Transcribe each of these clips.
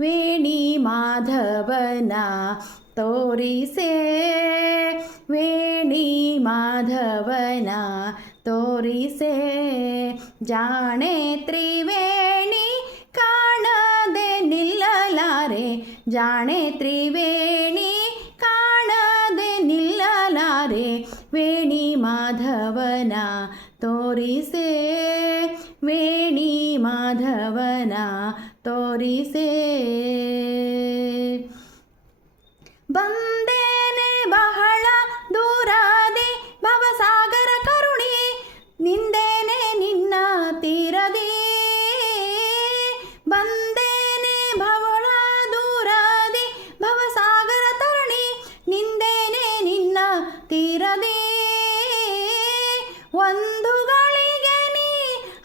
ವೇಣಿ ಮಾಧವನ ತೋರಿಸೆ, ವೇಣಿ ಮಾಧವನ ತೋರಿಸೆ. ಜಾಣೆ ತ್ರಿವೇಣಿ ಕಾಣದೆ ನಿಲ್ಲಲಾರೆ, ಜಾಣೆ ತ್ರಿವೇಣಿ ಕಾಣದೆ ನಿಲ್ಲಲಾರೆ. ವೇಣಿ ಮಾಧವನ ತೋರಿಸೆ, ವೇಣಿ ಮಾಧವನ ತೋರಿಸೆ. ಬಂದೇನೆ ಬಹಳ ದೂರದಿ ಭವಸಾಗರ ಕರುಣಿ, ನಿಂದೇನೆ ನಿನ್ನ ತೀರದಿ. ಬಂದೇನೆ ಬಹಳ ದೂರದಿ ಭವಸಾಗರ ತರಣಿ, ನಿಂದೇನೆ ನಿನ್ನ ತೀರದಿ. ಒಂದು ಗಳಿಗೆ ನೀ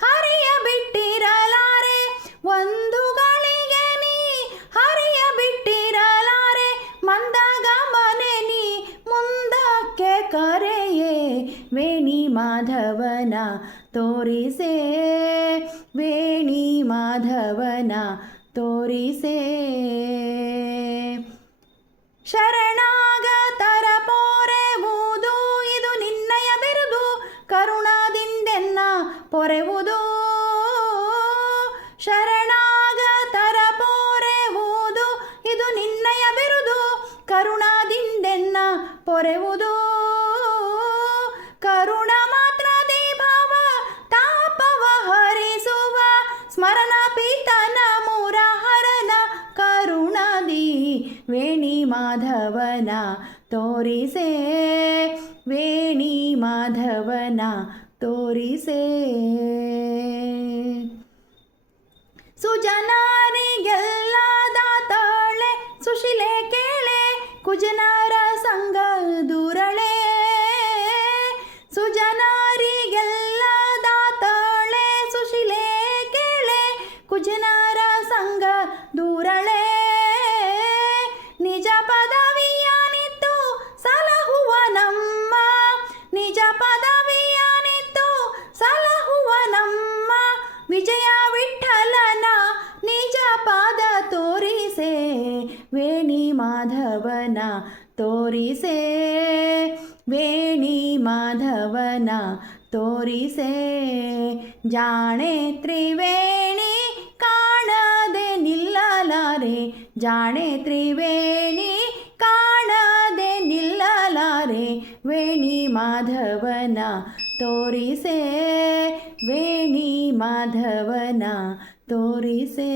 ಹರಿಯ ಬಿಟ್ಟಿರಲಾರೆ, ಒಂದು ಗಳಿಗೆ ನೀ ಹರಿಯ ಬಿಟ್ಟಿರಲಾರೆ. ಮಂದಾಗ ಮನೆ ನೀ ಮುಂದಕ್ಕೆ ಕರೆಯೇ, ವೇಣಿ ಮಾಧವನ ತೋರಿಸೆ, ವೇಣಿ ಮಾಧವನ ತೋರಿಸೆ. ಶರಣಾಗತರ ಪೊರೆವುದು ಇದು ನಿನ್ನಯ ಬಿರುದು, ಕರುಣದಿಂದೆನ್ನ ಪೊರೆವುದು. ಶರಣಾಗತರ ಪೊರೆವುದು ಇದು ನಿನ್ನಯ ಬಿರುದು, ಕರುಣದಿಂದೆನ್ನ ಪೊರೆವುದು. ಕರುಣ ಮಾತ್ರ ದೀಭವ ತಾಪವ ಹರಿಸುವ, ಸ್ಮರಣ ಪೀತನ ಮುರಹರನ ಕರುಣದಿ. ವೇಣಿ ಮಾಧವನ ತೋರಿಸೆ, ವೇಣಿ ಮಾಧವನ ತೋರಿಸೆ. ಸುಜನರಿಗೆಲ್ಲದ ತಾಳೆ ಸುಶೀಲೆ ಕೇಳೆ, ಕುಜನರ ಸಂಗ ದೂರಳೆ. ಸುಜನರಿಗೆಲ್ಲದ ತಾಳೆ ಸುಶೀಲೆ ಕೇಳೆ, ಕುಜನರ ಸಂಗ ದೂರಳೆ. ನಿಜ ಪದವಿಯಾನಿತ್ತು ಸಲಹುವ ನಮ್ಮ, ನಿಜ ಪದವಿಯಾನಿತ್ತು ಸಲಹುವ ನಮ್ಮ. ವಿಜಯ ವಿಠಲನ ನಿಜ ಪಾದ ತೋರಿಸೆ, ವೇಣಿ ಮಾಧವನ ತೋರಿಸೆ, ವೇಣಿ ಮಾಧವನ ತೋರಿಸೆ. ಜಾಣೆ ತ್ರಿವೇಣಿ ಕಾಣದೆ ನಿಲ್ಲಲಾರೆ, ಜಾಣೆ ತ್ರಿವೇಣಿ ಕಾಣದೆ ನಿಲ್ಲಲಾರೆ. ವೇಣಿ ಮಾಧವನ ತೋರಿಸೆ, ವೇಣಿ ಮಾಧವನ ತೋರಿಸೆ.